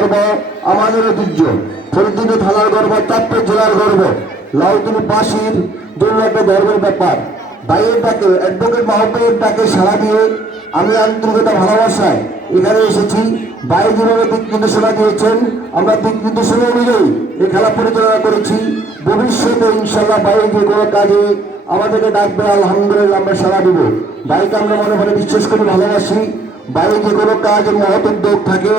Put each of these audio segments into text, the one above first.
গর্ব, আমাদের ঐতিহ্য। ফরিদপুর থানার গর্ব, চাঁদপুর জেলার গর্ব। লাউতুলি বাসির দুর্লভ গর্বের ব্যাপার। ভাইয়ের ডাকে অ্যাডভোকেট মাহবুবের ডাকে সাড়া দিয়ে আমি আন্তরিকতা, ভালোবাসায় এখানে এসেছি। ভাই যেভাবে দিক নির্দেশনা দিয়েছেন, আমরা দিক নির্দেশনা অনুযায়ী এই খেলা পরিচালনা করেছি। ভবিষ্যতে ইনশাল্লাহ বাইরে যে কোনো কাজে আমাদেরকে ডাকবে আলহামদুলিল্লাহ আমরা সাড়া দিব। ভাইকে আমরা মনে মনে বিশ্বাস করি, ভালোবাসি। বাইরে যে কোনো কাজ মহৎ উদ্যোগ থাকে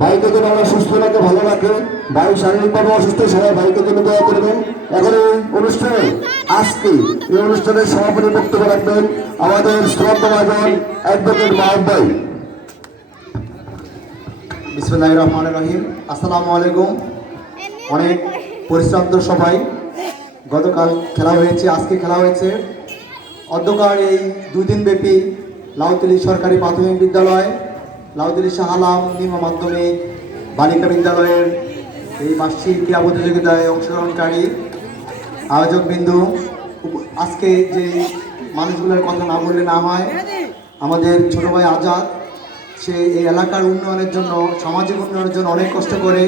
ভাইকে যেন আমরা সুস্থ রাখে ভালো রাখে ভাই শারীরিকভাবে অসুস্থ, সবাই ভাইকে জন্য দয়া করবেন। এখন এই অনুষ্ঠানে, আজকে এই অনুষ্ঠানের সভাপতি বক্তব্য রাখবেন আমাদের শ্রদ্ধাভাজন অ্যাডভোকেট মাহব ভাই। বিসমুল্লাহ রহমান রহিম। আসসালামু আলাইকুম। অনেক পরিশ্রান্ত সবাই। গতকাল খেলা হয়েছে, আজকে খেলা হয়েছে। অন্ধকার এই দুই দিন ব্যাপী লাউতলি সরকারি প্রাথমিক বিদ্যালয়, লাউতলি শাহ আলাম নিম্ন মাধ্যমিক, বালিকা বিদ্যালয়ের এই বার্ষিক ক্রীড়া প্রতিযোগিতায় অংশগ্রহণকারী আয়োজক বিন্দু। আজকে যে মানুষগুলোর কথা না বললে না হয়, আমাদের ছোট ভাই আজাদ, সে এই এলাকার উন্নয়নের জন্য, সামাজিক উন্নয়নের জন্য অনেক কষ্ট করে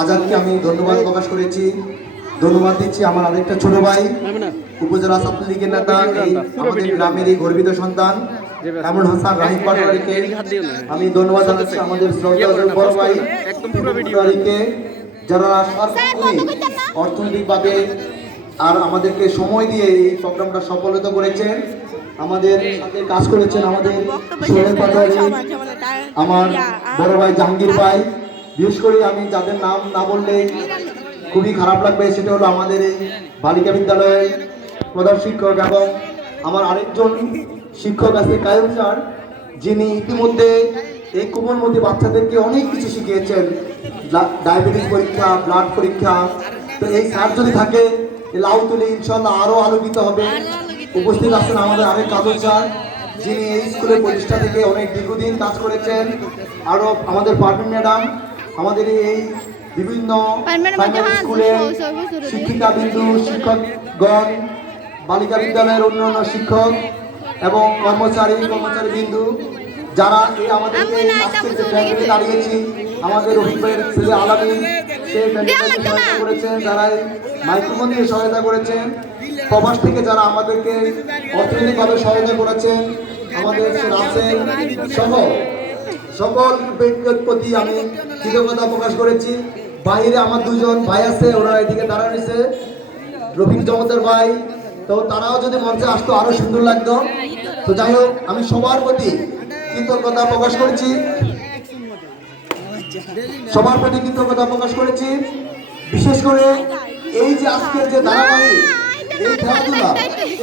আজাদকে আমি ধন্যবাদ প্রকাশ করেছি। ধন্যবাদ দিচ্ছি আমার আরেকটা ছোট ভাই, উপজেলা ছাত্রলীগের নেতা, এই আমাদের গ্রামের এই গর্বিত সন্তান। কামরুল হাসান, রাহিম পাটোয়ারিকে আমি ধন্যবাদ জানাচ্ছি আমাদের শ্রদ্ধা বড় পাটোয়ারিকে যারা সর্বোপরি অর্থনৈতিকভাবে আর আমাদেরকে সময় দিয়ে এই প্রোগ্রামটা সফলতা করেছেন আমাদের সাথে কাজ করেছেন আমাদের সোহেল পাটোয়ারি, আমার বড় ভাই জাহাঙ্গীর ভাই। বিশেষ করে আমি যাদের নাম না বললে খুবই খারাপ লাগবে, সেটা হলো আমাদের এই বালিকা বিদ্যালয়ের প্রধান শিক্ষক এবং আমার আরেকজন শিক্ষক আছে কায়ুম স্যার যিনি ইতিমধ্যে এই কোমলমতি বাচ্চাদেরকে অনেক কিছু শিখিয়েছেন। ডায়াবেটিস পরীক্ষা ব্লাড পরীক্ষা। তো এই স্যার যদি থাকে লাউ তুলে ইনশাল্লাহ আরও আলোকিত হবে। উপস্থিত আছেন আমাদের আরেক কাজল স্যার যিনি এই স্কুলের প্রতিষ্ঠা থেকে অনেক দীর্ঘদিন কাজ করেছেন। আরও আমাদের পারভিন ম্যাডাম আমাদের এই বিভিন্ন হচ্ছে স্কুলের। শিক্ষিকা বিন্দু শিক্ষকগণ বালিকা বিদ্যালয়ের অন্যান্য শিক্ষক এবং কর্মচারী কর্মচারী বিন্দু যারা এই আমাদের আজকে যে প্যান্ডেলে দাঁড়িয়েছি আমাদের অভিভাবকের ছেলে আলামী সেই প্যান্ডেলকে সহায়তা করেছেন যারা মাইক্রোফোন দিয়ে সহায়তা করেছেন প্রবাস থেকে যারা আমাদেরকে অর্থনৈতিকভাবে সহায়তা করেছেন আমাদের রাসেল সহ সকল ব্যক্তির প্রতি আমি কৃতজ্ঞতা প্রকাশ করেছি। বাইরে আমার দুজন ভাই আছে ওরা এদিকে দাঁড়া রয়েছে। রফিক জমদার ভাই তো তারাও যদি মঞ্চে আসতো আরও সুন্দর লাগতো। তো যাই হোক আমি সবার প্রতি কৃতজ্ঞতা প্রকাশ করেছি। সবার প্রতি কৃতজ্ঞতা প্রকাশ করেছি। বিশেষ করে এই যে আজকের যে ধারাবাহিক এই খেলাধুলা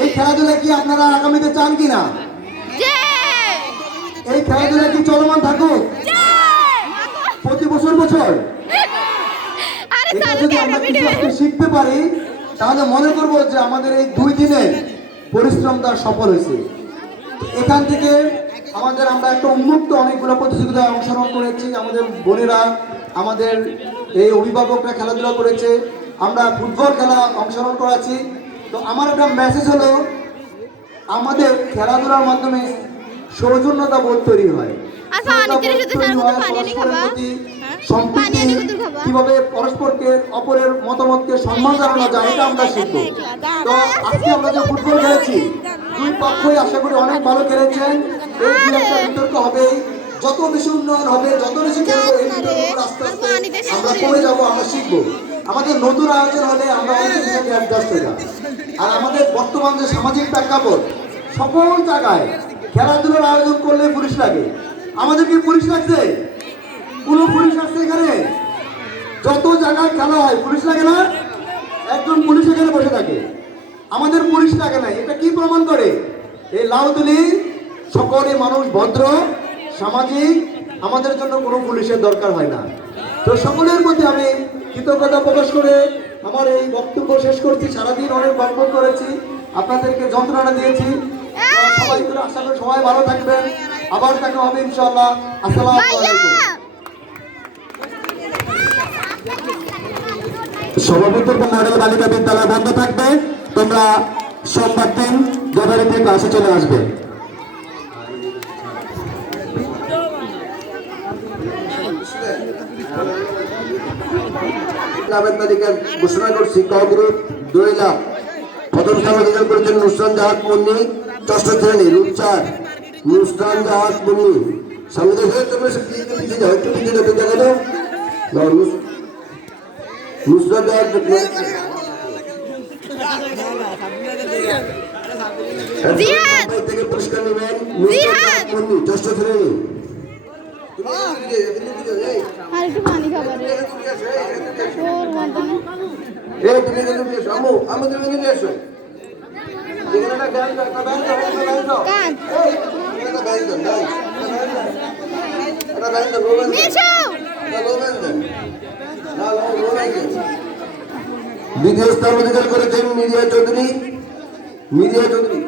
এই খেলাধুলা কি আপনারা আগামীতে চান কিনা? এই খেলাধুলা কি চলমান থাকুক? প্রতি বছর বছর? এটা যদি আমরা কিছু শিখতে পারি তাহলে মনে করব যে আমাদের এই দুই দিনের পরিশ্রম তার সফল হয়েছে। এখান থেকে আমাদের আমরা একটা উন্মুক্ত অনেকগুলো প্রতিযোগিতায় অংশগ্রহণ করেছি। আমাদের বোনেরা, আমাদের এই অভিভাবকরা খেলাধুলা করেছে। আমরা ফুটবল খেলা অংশগ্রহণ করাছি। তো আমার একটা মেসেজ হলো, আমাদের খেলাধুলার মাধ্যমে সৌজন্যতা বোধ তৈরি হয়। আচ্ছা, তৈরি মতো পানি খাবা? হ্যাঁ? সম্প্রীতি পানি আনি কত খাবা? কীভাবে পরস্পরকে অপরের মতামতকে সম্মান জানানো যায় এটা আমরা শিখব। তো আজকে আমরা যে ফুটবল খেলেছি দুই পক্ষই আশা করি অনেক ভালো খেলেছেন। এই দুই একটা বিতর্ক হবে যত বেশি উন্নয়ন হবে যত বেশি খেলব এই বিতর্কগুলো আস্তে আস্তে আমরা কমে যাব আমরা শিখব। আমাদের নতুন আয়োজন হলে আমরা অনেক কিছু অ্যাডজাস্ট হয়ে যাব। আর আমাদের বর্তমান যে সামাজিক প্রেক্ষাপট সকল জায়গায় খেলাধুলার আয়োজন করলে পুলিশ লাগে আমাদের কি পুলিশ লাগছে। কোনো পুলিশ আসছে এখানে। যত জায়গায় খেলা হয়, পুলিশ লাগে না? একজন পুলিশ এখানে বসে থাকে। আমাদের পুলিশ লাগে না। এটা কি প্রমাণ করে? এই লাউদুলি সকলে মানুষ ভদ্র, সামাজিক, আমাদের জন্য কোনো পুলিশের দরকার হয় না। তো সকলের মধ্যে আমি কৃতজ্ঞতা প্রকাশ করে আমার এই বক্তব্য শেষ করছি। সারাদিন অনেক গল্প করেছি। আপনাদেরকে যন্ত্রণা দিয়েছি। সবাই আশা করি সবাই ভালো থাকবেন। আবার দেখা হবে ইনশাআল্লাহ। আসসালামু আলাইকুম। সভাপতির মডেল বালিকা বিদ্যালয় বন্ধ থাকবে। তোমরা সোমবার দিন যথারীতি ক্লাসে চলে আসবে। ঘোষণা করছি ক গ্রুপ দুই লাখ। প্রথম স্থান অধিকার করেছেন নুসরান জাহাজ মুন্নি ষষ্ঠ শ্রেণি রূপ নুসরান জাহাজ মুন্নি সামনে দেখে তোমরা সব দিকে পিছিয়ে যাও একটু পিছিয়ে যাও দেখে দাও দাও, নুসরান জাহাজ জিহাদ! থেকে পুরস্কার নেবেন জিহাদ! মুন্নি ষষ্ঠ শ্রেণি আর একটু পানি খাবার এ তুমি কিন্তু এসো আমু আমু তুমি কিন্তু এসো। কাজ দ্বিতীয় স্থান অধিকার করেছেন মিরিয়া চৌধুরী। মিরিয়া চৌধুরী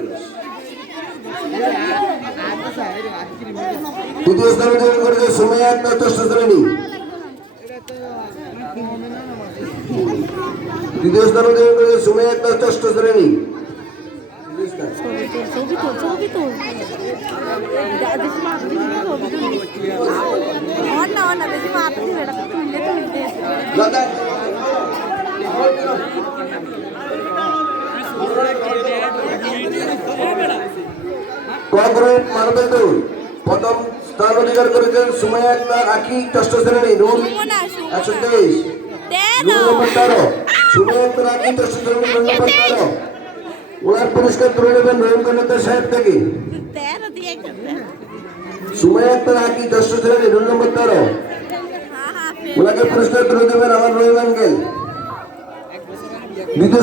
তৃতীয় স্থান অধিকার করেছে সুমাইয়া আক্তার শ্রেণি দ্বিতীয় স্থান অধিকার করেছে সুমাইয়া আক্তার শ্রেণি ছবি তো ছবি তো বেশি মাপ দিবি ছবি তুলি না না বেশি মাপ দিবি তুললে তুলতে দাদা মার্বেল দৌড় প্রথম স্থান অধিকার করেছেন সুমাইয়া আক্তার আখি ষষ্ঠ শ্রেণি রুম একশো তেইশ। রুম নম্বর তেরো আক্তার ষষ্ঠ শ্রেণি রুম নম্বর তেরো। ওনার পুরস্কার তুলে নেবেন রহিম সাহেব থেকে। সুমাইয়া আক্তার আখি ষষ্ঠ শ্রেণি রুম নম্বর তেরো। ওনাকে পুরস্কার তুলে দেবেন আমার রহিম আঙ্কেল।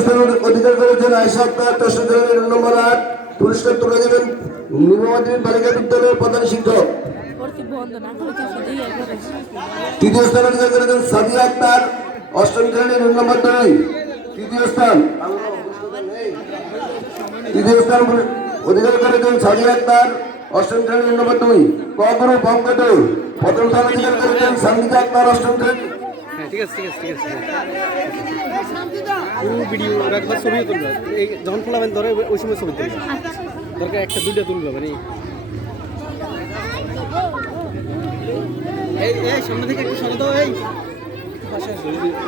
স্থান অধিকার করেছেন আয়সা আক্তার ষষ্ঠ শ্রেণি রুম নম্বর আট। পুরস্কার তুলে দেবেন নির্মামাদ্রী বালিকা বিদ্যালয়ের প্রধান শিক্ষক। তৃতীয় স্থান অধিকার করেছেন সাদিয়া আক্তার অষ্টম শ্রেণি রুম নম্বর দুই তৃতীয় স্থান তৃতীয় স্থান অধিকার করেছেন সাদিয়া আক্তার অষ্টম শ্রেণি নম্বর দুই কখনো বঙ্গট প্রথম স্থান অধিকার করেছেন সঙ্গীতা আক্তার অষ্টম শ্রেণি। হ্যাঁ ঠিক আছে ঠিক আছে ঠিক আছে। ভিডিও রাখবা ছবিও তুলবা। এই যখন খোলাবেন ধরে ওই সময় ছবি তুলবা। দরকার একটা দুইটা তুলবা মানে এই এই সামনে থেকে একটু সরে দাও এই।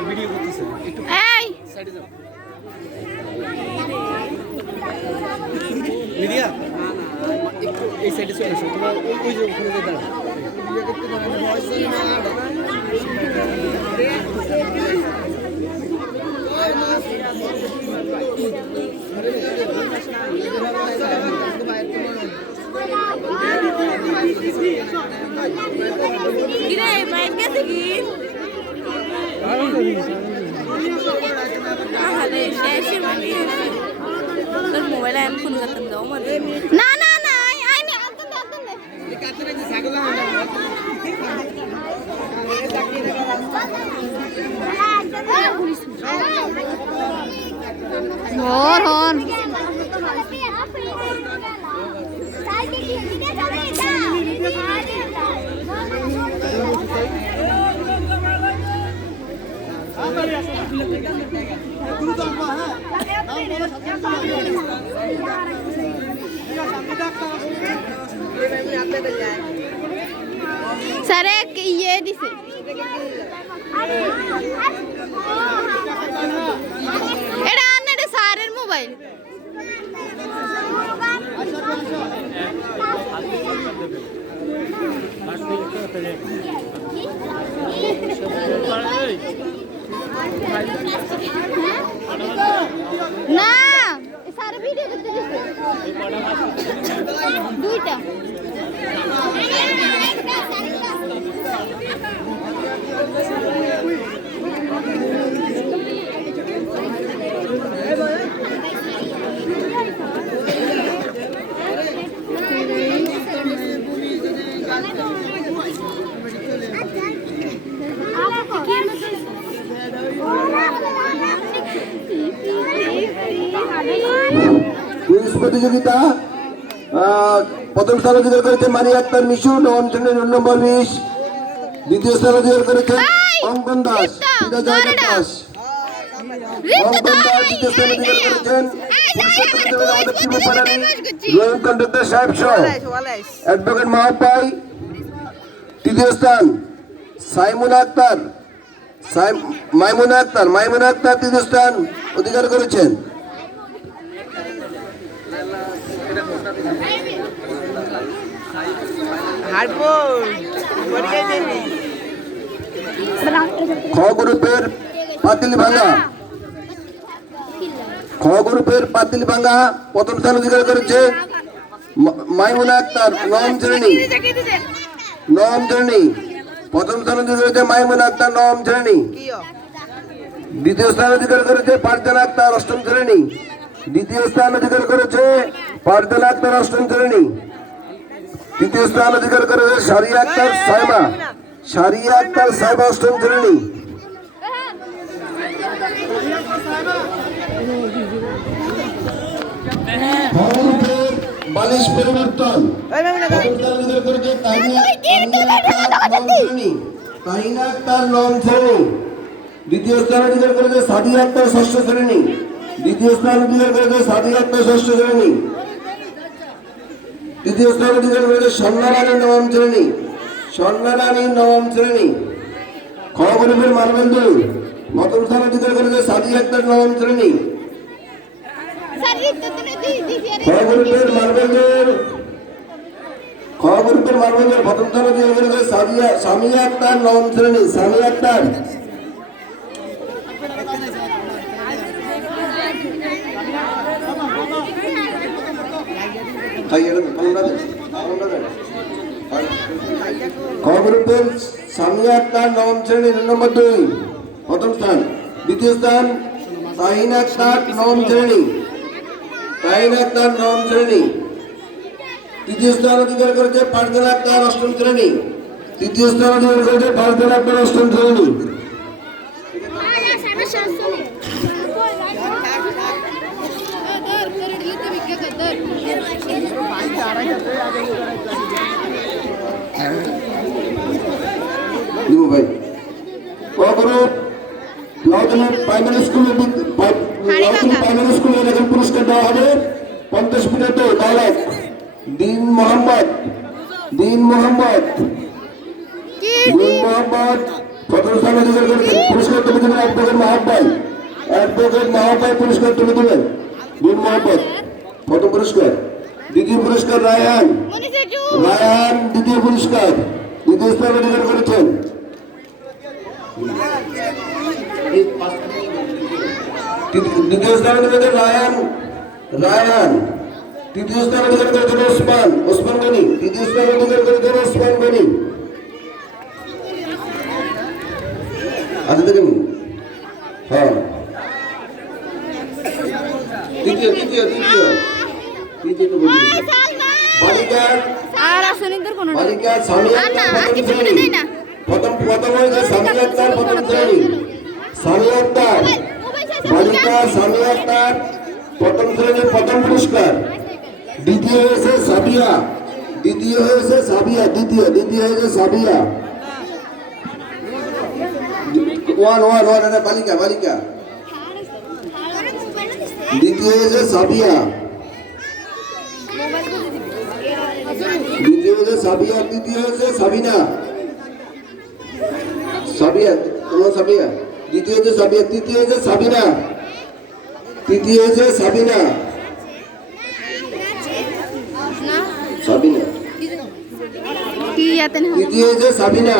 ভিডিও করতেছে। একটু সাইডে যাও। মিডিয়া? একটু এই সাইডে চলে আসো তোমার ওই যে ওখানে যে দাঁড়াও কিরে মাইক গেছে কি আরে শেষ মানে তোর মোবাইলে আমি ফোন করতাম দাও মানে না না না আই আই নে আতন আতন দে হর হর ইয়ে এটা আন এটা স্যারের মোবাইল না স্যারের ভিডিও করতে দুইটা। প্রতিযোগিতা প্রথম স্থান অধিকার করেছে মারি আক্তার মিশু নবম শ্রেণির রোল নম্বর বিশ। দ্বিতীয় স্থান অধিকার করেছেন এই, অঙ্কন দাস। দাস। অঙ্কন দ্বিতীয় স্থান অধিকার করেছেন কন্ডক্টর সাহেব সহ অ্যাডভোকেট মাহপাই। তৃতীয় স্থান সাইমুল আক্তার। সাই- মাইমুনা আক্তার মাইমুনা আক্তার তৃতীয় স্থান অধিকার করেছেন। খ গ্রুপের পাতিল ভাঙা। খ গ্রুপের পাতিল ভাঙা প্রথম স্থান অধিকার করেছে মাইমুনা আক্তার নবম শ্রেণি। নবম শ্রেণি। প্রথম স্থান অধিকার করেছে মাইমুনা আক্তার নবম শ্রেণি। দ্বিতীয় স্থান অধিকার করেছে পারজান আক্তার অষ্টম শ্রেণি। দ্বিতীয় স্থান অধিকার করেছে পারজান আক্তার অষ্টম শ্রেণি তৃতীয় স্থান অধিকার করেছে সারিয়া আক্তার সাইমা। সারিয়া আক্তার সাইমা অষ্টম শ্রেণি বালিশ পরিবর্তন। তাহিনা আক্তার নবম শ্রেণি দ্বিতীয় স্থান অধিকার করেছে সাদি আক্তার ষষ্ঠ শ্রেণি দ্বিতীয় স্থান অধিকার করেছে সাদি আক্তার ষষ্ঠ শ্রেণি তৃতীয় স্থান অধিকার করেছে স্বর্ণারানী নবম শ্রেণি স্বর্ণারানী নবম শ্রেণি। খ মানবেন্দু প্রথম স্থান অধিকার করেছে সাদি আক্তার নবম শ্রেণি। খ গ্রুপের মানবেন্দুর খ গ্রুপের মানবেন্দুর প্রথম স্থান অধিকার করেছে সাদিয়া সামিয়া আক্তার নবম শ্রেণি সামিয়া আক্তার খবরপুর সামিয়া আক্তার নবম শ্রেণি নম্বর দুই, প্রথম স্থান। দ্বিতীয় স্থান তাহিন আক্তার নবম শ্রেণি। তাহিন আক্তার নবম শ্রেণি। তৃতীয় স্থান অধিকার করেছে পারদান আক্তার অষ্টম শ্রেণি। তৃতীয় স্থান অধিকার করেছে পারদান আক্তার অষ্টম শ্রেণি দিব ভাই কখনো লাউতলি প্রাইমারি স্কুলে লাউতলি প্রাইমারি স্কুলে এরকম পুরস্কার দেওয়া হবে। পঞ্চাশ মিনিটে দিন মোহাম্মদ দিন মোহাম্মদ। দিন মোহাম্মদ পুরস্কার তুলে দেবেন অ্যাডভোকেট মাহাব্বাই। অ্যাডভোকেট মাহাব্বাই পুরস্কার তুলে দেবেন দিন মোহাম্মদ প্রথম পুরস্কার। দ্বিতীয় পুরস্কার রায়হান রায়হান দ্বিতীয় পুরস্কার। দ্বিতীয় স্থান অধিকার করেছেন। দ্বিতীয় স্থান অধিকার করেছেন রায়হান রায়হান তৃতীয় স্থান অধিকার করেছেন ওসমান ওসমান গনি। তৃতীয় স্থান অধিকার করেছেন ওসমান গনি। আচ্ছা দেখুন হ্যাঁ। তৃতীয় তৃতীয় তৃতীয়। তৃতীয় তো বলি বালিকা আর আসেনিদের কোনো বালিকা সামিয়া না, না, আর প্রথম কিছু মনে দেয় না। প্রথম প্রথম হয়েছে সামিয়া আক্তার প্রথম শ্রেণি সামিয়া আক্তার সামিয়া আক্তার প্রথম শ্রেণির প্রথম পুরস্কার। দ্বিতীয় হয়েছে সাবিয়া। দ্বিতীয় হয়েছে সাবিয়া, দ্বিতীয় দ্বিতীয় হয়েছে সাবিয়া। ওয়ান ওয়ান ওয়ান বালিকা বালিকা। দ্বিতীয় হয়েছে সাবিয়া। দ্বিতীয় হয়েছে সাবিয়া, তৃতীয় হয়েছে সাবিনা। সাবিয়া, তোমার সাবিয়া। দ্বিতীয় হচ্ছে সাবিয়া, তৃতীয় হচ্ছে সাবিনা। তৃতীয় হচ্ছে সাবিনা? তৃতীয় সাবিনা?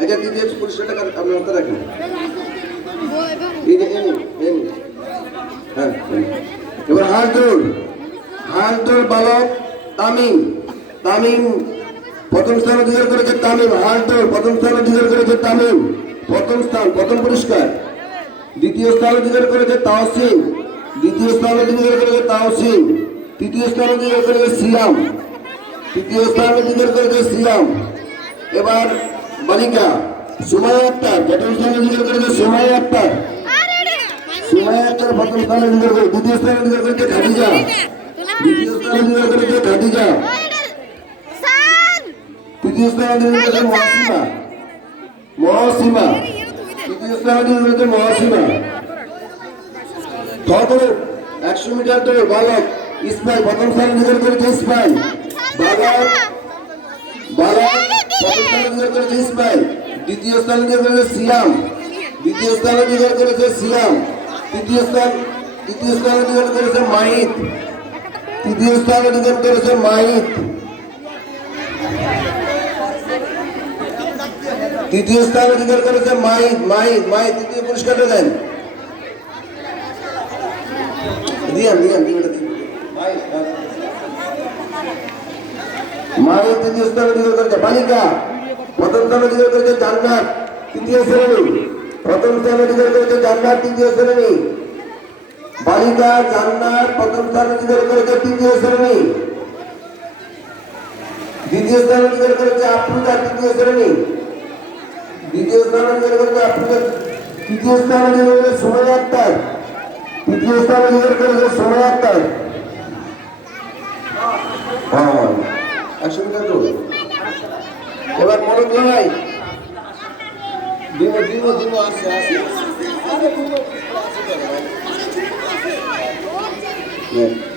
আচ্ছা তৃতীয় পুরস্কারটা আপনার হাতে রাখেন? যে। হ্যাঁ। এবার হাত ধরুন হাত ধর বালক তামিম। তামিম প্রথম স্থান অধিকার করেছে তামিম। হাত ধর প্রথম স্থান অধিকার করেছে তামিম। প্রথম স্থান প্রথম পুরস্কার দ্বিতীয় স্থান অধিকার করেছে তাওসিন দ্বিতীয় স্থান অধিকার করেছে তাওসিন তৃতীয় স্থান অধিকার করেছে সিয়াম। তৃতীয় স্থান অধিকার করেছে সিয়াম। এবার বালিকা সুমাই আক্তার, প্রথম স্থান অধিকার করেছে সুমাই আক্তার। সুমাই আক্তার প্রথম স্থান অধিকার করে দ্বিতীয় স্থান অধিকার করেছে খাদিজা। দ্বিতীয় স্থান অধিকার করেছে খাদিজা। তৃতীয় স্থান অধিকার করেছে মহাসীমা। মহাসীমা। স্থান অধিকার মহাসীমা ধরো একশো মিটার দৌড়, বালক করেছে ইসমাইল বালক দ্বিতীয় স্থান অধিকার সিয়াম। দ্বিতীয় স্থান অধিকার করেছে সিয়াম। তৃতীয় স্থান তৃতীয় স্থান অধিকার করেছে মাহিত তৃতীয় স্থান অধিকার করেছে মাহিত তৃতীয় স্থান অধিকার করেছে মাহিত মাহিত মাহিত তৃতীয় পুরস্কারটা দেন। দিয়াম দিয়াম বালিকা। প্রথম স্থান করেছে জান্নাত, তৃতীয় শ্রেণি। প্রথম স্থান করেছে জান্নাত, তৃতীয় শ্রেণি। বালিকা, জান্নাত, প্রথম স্থান অধিকার করেছে তৃতীয় শ্রেণি। দ্বিতীয় স্থান অধিকার করেছে আফ্রিকা, তৃতীয় শ্রেণি। দ্বিতীয় স্থান অধিকার করেছে আফ্রিকা তৃতীয় স্থান অধিকার করেছে সময় তৃতীয় স্থান অধিকার করেছে সময় এবার মনোজ আসছে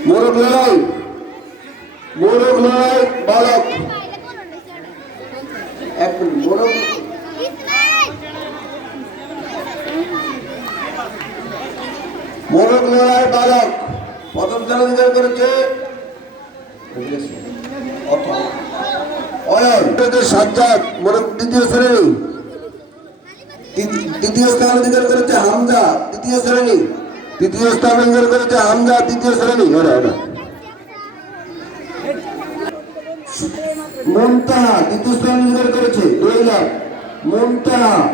মোরগ লড়াই মোরগ লড়াই বালক এক মিনিট মোরগ মোরগ লড়াই বালক অধিকার করেছে? সাজ্জাদ মোরগ দ্বিতীয় শ্রেণি। তৃতীয়- তৃতীয় স্থান অধিকার করেছে হামজা তৃতীয় শ্রেণি। তৃতীয় স্থান অধিকার করেছে হামজা তৃতীয় শ্রেণি। ওরা ওরা। মমতাহা দ্বিতীয় স্থান অধিকার করেছে দৈলাপ মমতাহা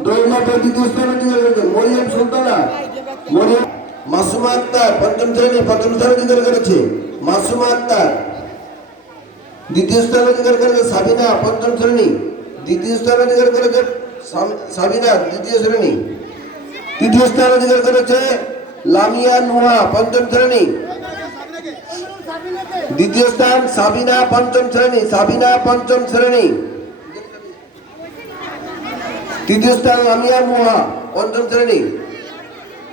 দৈলাপের দ্বিতীয় স্থান অধিকার করেছে মরিয়ম সুলতানা। মরিয়ম মাসুমা আক্তার পঞ্চম শ্রেণি, প্রথম স্থান অধিকার করেছে মাসুমা আক্তার। দ্বিতীয় স্থান অধিকার করেছে সাবিনা পঞ্চম শ্রেণি। দ্বিতীয় স্থান অধিকার করেছে সাবিনা, দ্বিতীয় শ্রেণি। তৃতীয় স্থান অধিকার করেছে লামিয়া নুহা পঞ্চম শ্রেণি। দ্বিতীয় স্থান সাবিনা, পঞ্চম শ্রেণি। সাবিনা, পঞ্চম শ্রেণি। তৃতীয় স্থান লামিয়া মুহা পঞ্চম শ্রেণি।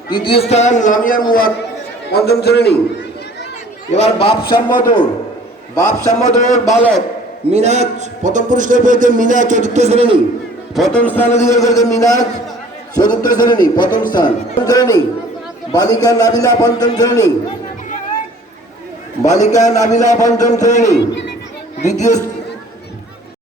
তৃতীয় স্থান লামিয়া মুহা পঞ্চম শ্রেণি। এবার বাপ সাম্যদর বাপ সাম্যদর বালক মিনাজ, প্রথম পুরস্কার পেয়েছে মিনাজ চতুর্থ শ্রেণি। প্রথম স্থান অধিকার করেছে মিনাজ চতুর্থ শ্রেণি, প্রথম স্থান। শ্রেণি, বালিকা নাবিলা পঞ্চম শ্রেণি। বালিকা নাবিলা পঞ্চম শ্রেণি। দ্বিতীয়